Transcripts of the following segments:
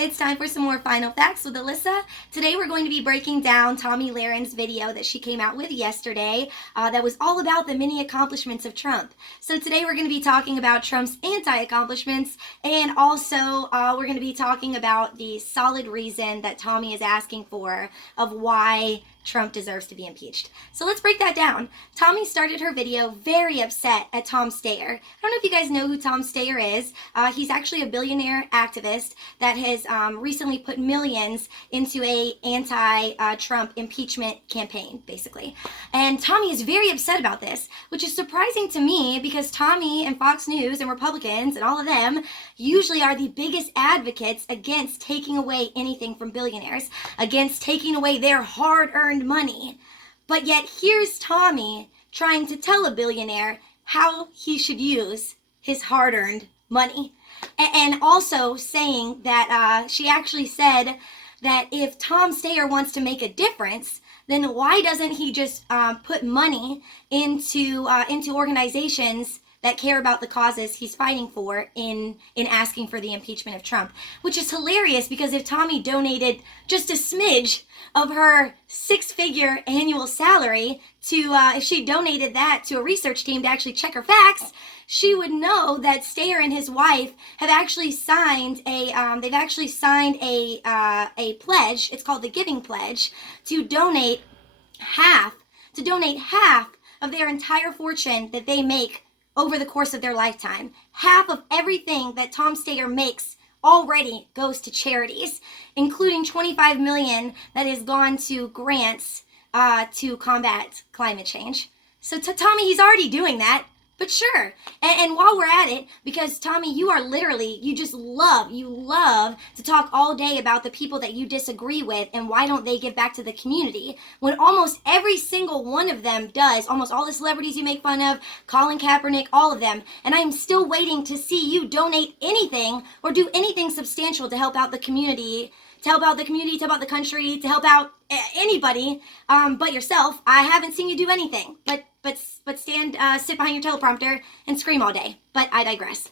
It's time for some more Final Facts with Alyssa. Today we're going to be breaking down Tomi Lahren's video that she came out with yesterday that was all about the many accomplishments of Trump. So today we're going to be talking about Trump's anti-accomplishments, and also we're going to be talking about the solid reason that Tomi is asking for of why Trump deserves to be impeached. So let's break that down. Tomi started her video very upset at Tom Steyer. I don't know if you guys know who Tom Steyer is. He's actually a billionaire activist that has recently put millions into a anti-Trump impeachment campaign, basically. And Tomi is very upset about this, which is surprising to me because Tomi and Fox News and Republicans and all of them usually are the biggest advocates against taking away anything from billionaires, against taking away their hard-earned money. But yet here's Tomi trying to tell a billionaire how he should use his hard-earned money. And also saying that she actually said that if Tom Steyer wants to make a difference, then why doesn't he just put money into organizations that care about the causes he's fighting for in asking for the impeachment of Trump? Which is hilarious, because if Tomi donated just a smidge of her six-figure annual salary to, if she donated that to a research team to actually check her facts, she would know that Steyer and his wife have actually signed a pledge. It's called the Giving Pledge, to donate half of their entire fortune that they make over the course of their lifetime. Half of everything that Tom Steyer makes already goes to charities, including $25 million that has gone to grants to combat climate change. So to Tomi, he's already doing that. But sure, and while we're at it, because Tomi, you love to talk all day about the people that you disagree with and why don't they give back to the community, when almost every single one of them does. Almost all the celebrities you make fun of, Colin Kaepernick, all of them. And I'm still waiting to see you donate anything or do anything substantial to help out the community, to help out the country, to help out anybody but yourself. I haven't seen you do anything but stand, sit behind your teleprompter and scream all day. But I digress.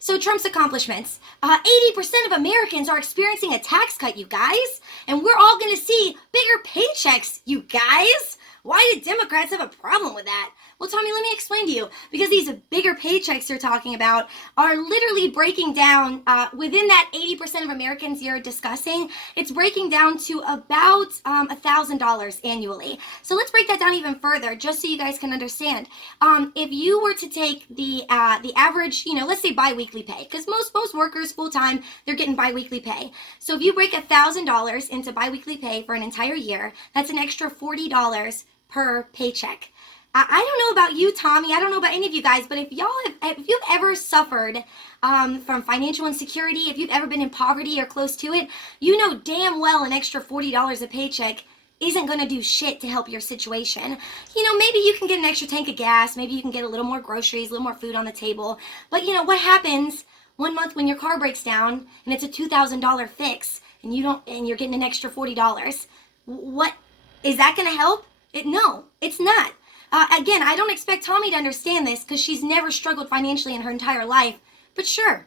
So Trump's accomplishments. 80% of Americans are experiencing a tax cut, you guys. And we're all going to see bigger paychecks, you guys. Why do Democrats have a problem with that? Well, Tomi, let me explain to you. Because these bigger paychecks you're talking about are literally breaking down, within that 80% of Americans you're discussing, it's breaking down to about $1,000 annually. So let's break that down even further, just so you guys can understand. If you were to take the average, let's say biweekly pay, because most workers full-time, they're getting biweekly pay. So if you break $1,000 into biweekly pay for an entire year, that's an extra $40 per paycheck. I don't know about you, Tomi. I don't know about any of you guys, but if you've ever suffered from financial insecurity, if you've ever been in poverty or close to it, you know damn well an extra $40 a paycheck isn't going to do shit to help your situation. Maybe you can get an extra tank of gas, maybe you can get a little more groceries, a little more food on the table. But what happens one month when your car breaks down and it's a $2,000 fix and you're getting an extra $40? What is that going to help? No, it's not. Again, I don't expect Tomi to understand this because she's never struggled financially in her entire life, but sure.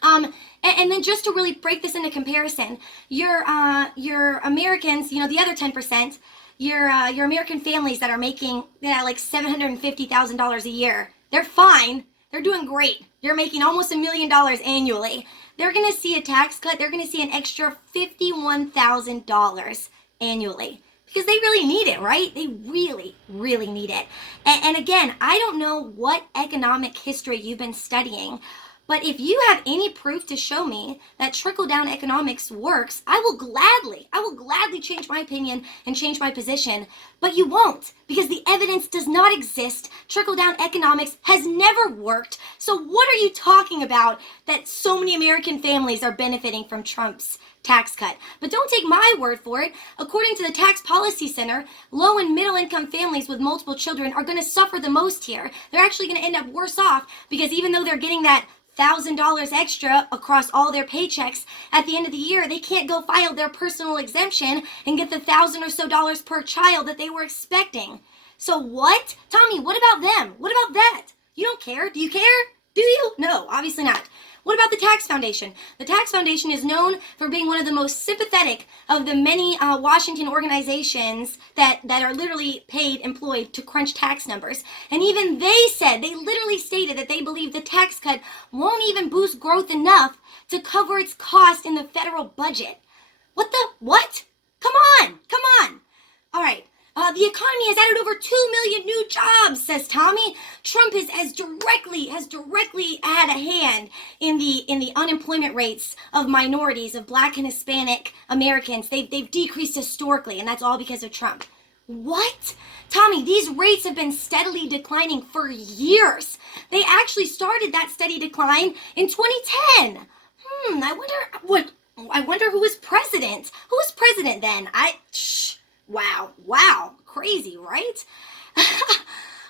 And then just to really break this into comparison, your Americans, the other 10%, your American families that are making like $750,000 a year, they're fine. They're doing great. They're making almost $1 million annually. They're going to see a tax cut. They're going to see an extra $51,000 annually. Because they really need it, right? They really, really need it. And again, I don't know what economic history you've been studying, but if you have any proof to show me that trickle-down economics works, I will gladly change my opinion and change my position. But you won't, because the evidence does not exist. Trickle-down economics has never worked. So what are you talking about that so many American families are benefiting from Trump's tax cut? But don't take my word for it. According to the Tax Policy Center, low and middle income families with multiple children are going to suffer the most here. They're actually going to end up worse off, because even though they're getting that $1,000 extra across all their paychecks, at the end of the year, they can't go file their personal exemption and get the $1,000 or so per child that they were expecting. So what? Tomi, what about them? What about that? You don't care. Do you care? Do you? No, obviously not. What about the Tax Foundation? The Tax Foundation is known for being one of the most sympathetic of the many Washington organizations that are literally employed to crunch tax numbers. And even they literally stated that they believe the tax cut won't even boost growth enough to cover its cost in the federal budget. What? Come on. All right. The economy has added over 2 million new jobs, says Tomi. Trump has directly had a hand in the unemployment rates of minorities, of Black and Hispanic Americans. They've decreased historically, and that's all because of Trump. What? Tomi, these rates have been steadily declining for years. They actually started that steady decline in 2010. I wonder who was president. Who was president then? Wow, crazy, right?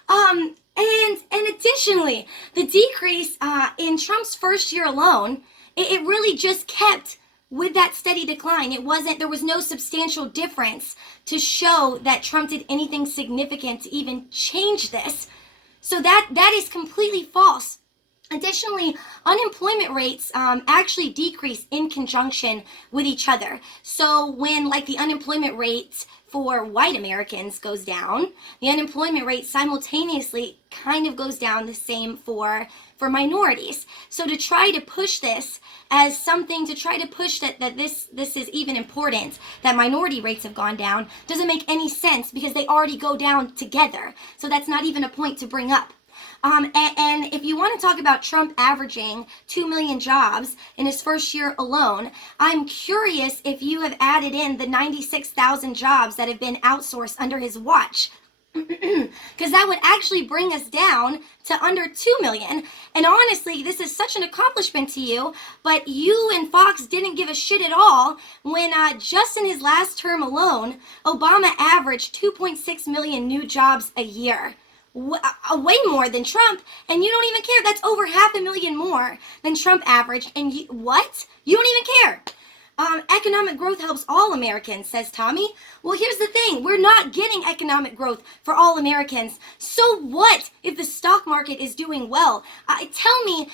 And additionally, the decrease in Trump's first year alone, it really just kept with that steady decline. There was no substantial difference to show that Trump did anything significant to even change this. So that is completely false. Additionally, unemployment rates actually decrease in conjunction with each other. So when the unemployment rate for white Americans goes down, the unemployment rate simultaneously kind of goes down the same for minorities. So to try to push this as something, to try to push that this is even important, that minority rates have gone down, doesn't make any sense because they already go down together. So that's not even a point to bring up. And if you want to talk about Trump averaging 2 million jobs in his first year alone, I'm curious if you have added in the 96,000 jobs that have been outsourced under his watch. Because that would actually bring us down to under 2 million. And honestly, this is such an accomplishment to you, but you and Fox didn't give a shit at all when just in his last term alone, Obama averaged 2.6 million new jobs a year. Way more than Trump, and you don't even care. That's over 500,000 more than Trump averaged, and you don't even care. Economic growth helps all Americans, says Tomi. Well, here's the thing. We're not getting economic growth for all Americans. So what if the stock market is doing well? Tell me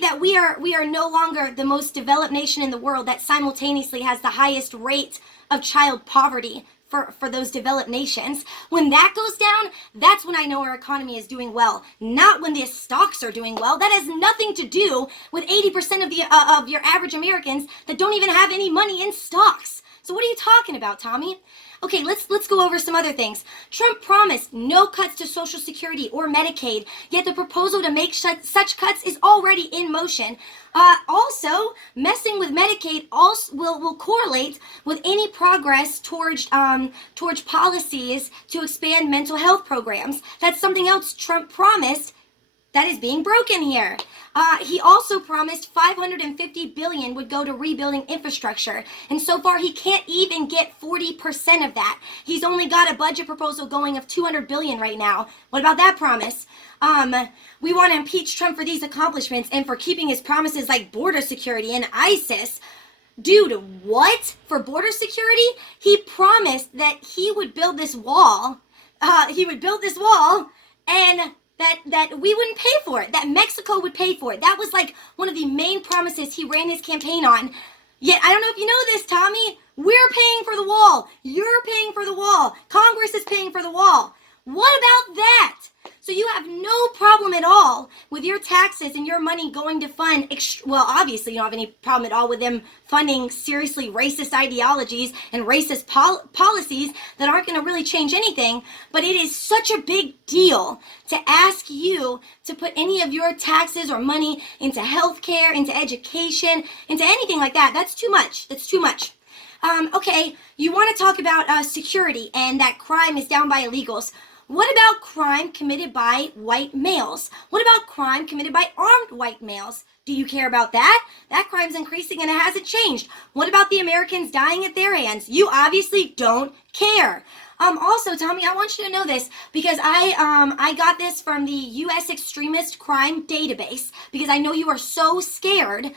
that we are no longer the most developed nation in the world that simultaneously has the highest rate of child poverty for those developed nations. When that goes down, that's when I know our economy is doing well, not when the stocks are doing well. That has nothing to do with 80% of your average Americans that don't even have any money in stocks. So what are you talking about, Tomi? Okay, let's go over some other things. Trump promised no cuts to Social Security or Medicaid, yet the proposal to make such cuts is already in motion. Also, messing with Medicaid also will correlate with any progress towards policies to expand mental health programs. That's something else Trump promised that is being broken here. He also promised $550 billion would go to rebuilding infrastructure, and so far he can't even get 40% of that. He's only got a budget proposal going of $200 billion right now. What about that promise? We want to impeach Trump for these accomplishments and for keeping his promises like border security and ISIS. Dude, what? For border security? He promised that he would build this wall. And that we wouldn't pay for it, that Mexico would pay for it. That was one of the main promises he ran his campaign on. Yet, I don't know if you know this, Tomi, we're paying for the wall. You're paying for the wall. Congress is paying for the wall. What about that? So you have no problem at all with your taxes and your money going to fund, obviously you don't have any problem at all with them funding seriously racist ideologies and racist policies that aren't going to really change anything, but it is such a big deal to ask you to put any of your taxes or money into healthcare, into education, into anything like that. That's too much. Okay, you want to talk about security and that crime is down by illegals. What about crime committed by white males? What about crime committed by armed white males? Do you care about that? That crime's increasing and it hasn't changed. What about the Americans dying at their hands? You obviously don't care. Also, Tommy, I want you to know this because I got this from the U.S. Extremist Crime Database because I know you are so scared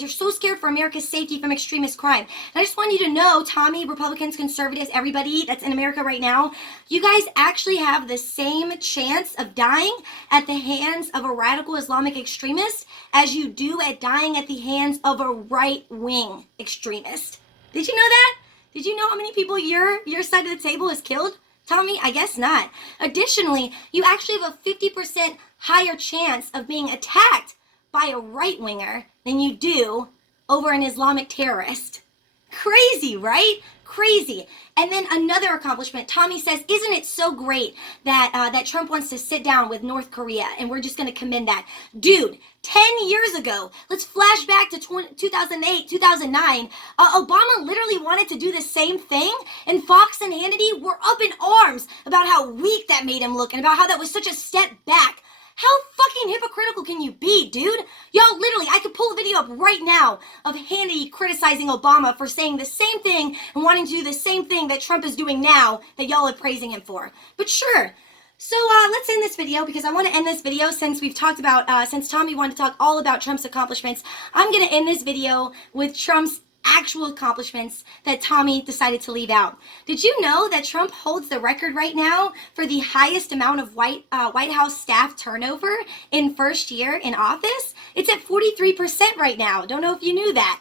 you're so scared for America's safety from extremist crime. And I just want you to know, Tommy, Republicans, conservatives, everybody that's in America right now, you guys actually have the same chance of dying at the hands of a radical Islamic extremist as you do at dying at the hands of a right-wing extremist. Did you know that? Did you know how many people your side of the table has killed? Tommy, I guess not. Additionally, you actually have a 50% higher chance of being attacked by a right-winger than you do over an Islamic terrorist. Crazy, right? Crazy. And then another accomplishment, Tommy says, isn't it so great that Trump wants to sit down with North Korea, and we're just going to commend that. Dude, 10 years ago, let's flash back to 2008, 2009, Obama literally wanted to do the same thing, and Fox and Hannity were up in arms about how weak that made him look and about how that was such a step back. How fucking hypocritical can you be, dude? Y'all, literally, I could pull a video up right now of Hannity criticizing Obama for saying the same thing and wanting to do the same thing that Trump is doing now that y'all are praising him for. But sure. So let's end this video because I want to end this video since we've talked about, since Tommy wanted to talk all about Trump's accomplishments. I'm going to end this video with Trump's actual accomplishments that Tommy decided to leave out. Did you know that Trump holds the record right now for the highest amount of White House staff turnover in first year in office? It's at 43% right now. Don't know if you knew that.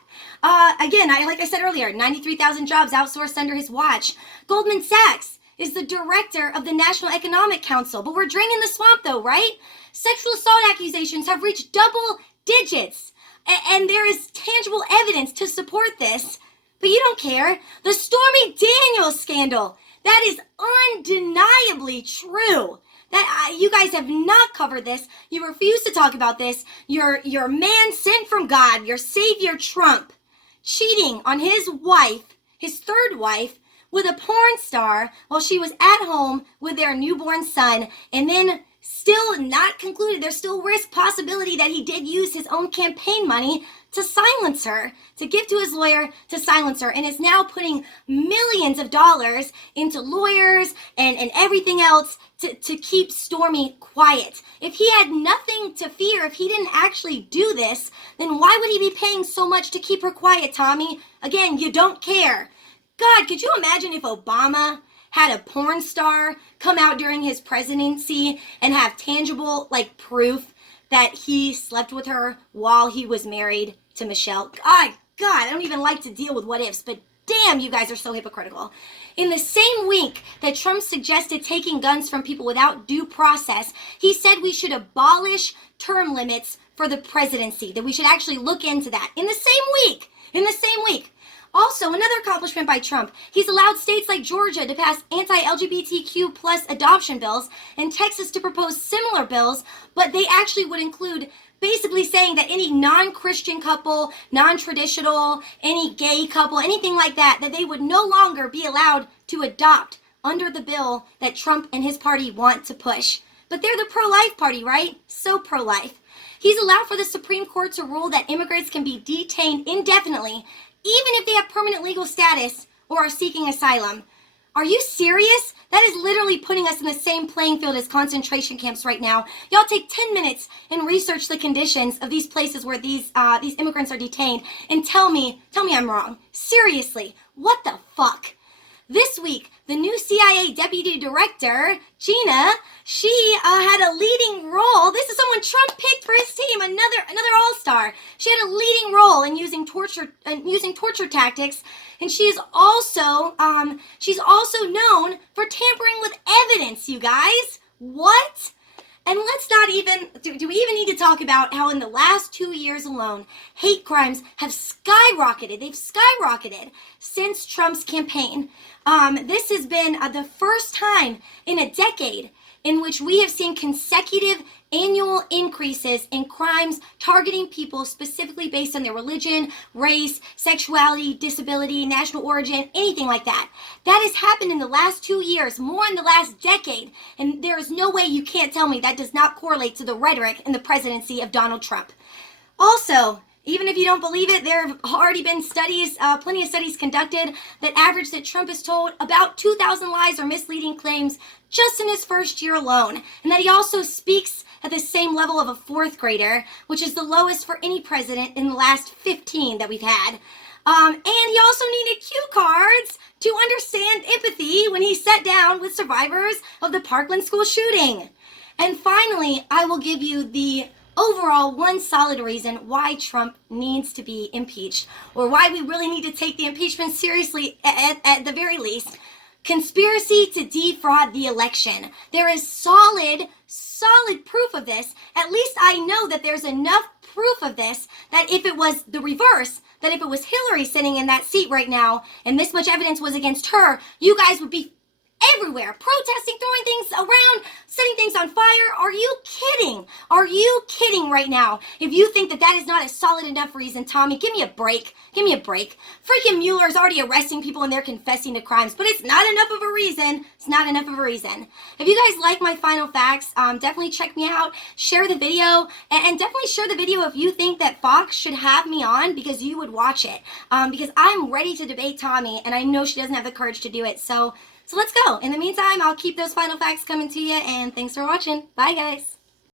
Again, like I said earlier, 93,000 jobs outsourced under his watch. Goldman Sachs is the director of the National Economic Council, but we're draining the swamp though, right? Sexual assault accusations have reached double digits. And there is tangible evidence to support this. But you don't care. The Stormy Daniels scandal. That is undeniably true. That you guys have not covered this. You refuse to talk about this. Your man sent from God, your savior Trump, cheating on his wife, his third wife, with a porn star while she was at home with their newborn son. And then still not concluded. There's still risk possibility that he did use his own campaign money to silence her, to give to his lawyer to silence her, and is now putting millions of dollars into lawyers and everything else to keep Stormy quiet. If he had nothing to fear, if he didn't actually do this, then why would he be paying so much to keep her quiet, Tommy? Again, you don't care. God, could you imagine if Obama had a porn star come out during his presidency and have tangible, proof that he slept with her while he was married to Michelle? God, I don't even like to deal with what ifs, but damn, you guys are so hypocritical. In the same week that Trump suggested taking guns from people without due process, he said we should abolish term limits for the presidency, that we should actually look into that. In the same week. Also, another accomplishment by Trump, he's allowed states like Georgia to pass anti-LGBTQ plus adoption bills and Texas to propose similar bills, but they actually would include basically saying that any non-Christian couple, non-traditional, any gay couple, anything like that, that they would no longer be allowed to adopt under the bill that Trump and his party want to push. But they're the pro-life party, right? So pro-life. He's allowed for the Supreme Court to rule that immigrants can be detained indefinitely even if they have permanent legal status or are seeking asylum. Are you serious? That is literally putting us in the same playing field as concentration camps right now. Y'all take 10 minutes and research the conditions of these places where these immigrants are detained and tell me I'm wrong. Seriously, what the fuck? This week, the new CIA deputy director, Gina, she had a leading role. This is someone Trump picked for his team, another all-star. She had a leading role in using torture tactics, and she is also known for tampering with evidence. You guys, what? And let's not even, do we even need to talk about how in the last 2 years alone, hate crimes have skyrocketed. They've skyrocketed since Trump's campaign. This has been the first time in a decade in which we have seen consecutive annual increases in crimes targeting people specifically based on their religion, race, sexuality, disability, national origin, anything like that. That has happened in the last 2 years, more in the last decade, and there is no way you can't tell me that does not correlate to the rhetoric in the presidency of Donald Trump. Also, Even if you don't believe it, there have already been studies, plenty of studies conducted that average that Trump has told about 2,000 lies or misleading claims just in his first year alone. And that he also speaks at the same level of a fourth grader, which is the lowest for any president in the last 15 that we've had. And he also needed cue cards to understand empathy when he sat down with survivors of the Parkland school shooting. And finally, I will give you the overall one solid reason why Trump needs to be impeached, or why we really need to take the impeachment seriously at the very least. Conspiracy to defraud the election. There is solid proof of this. At least I know that there's enough proof of this that if it was the reverse, that if it was Hillary sitting in that seat right now and this much evidence was against her, you guys would be everywhere, protesting, throwing things around, setting things on fire. Are you kidding? Are you kidding right now? If you think that that is not a solid enough reason, Tommy, give me a break. Give me a break. Freaking Mueller's already arresting people and they're confessing to crimes, but it's not enough of a reason. It's not enough of a reason. If you guys like my final facts, definitely check me out, share the video, and definitely share the video if you think that Fox should have me on, because you would watch it. Because I'm ready to debate Tommy, and I know she doesn't have the courage to do it. So let's go. In the meantime, I'll keep those final facts coming to you, and thanks for watching. Bye, guys.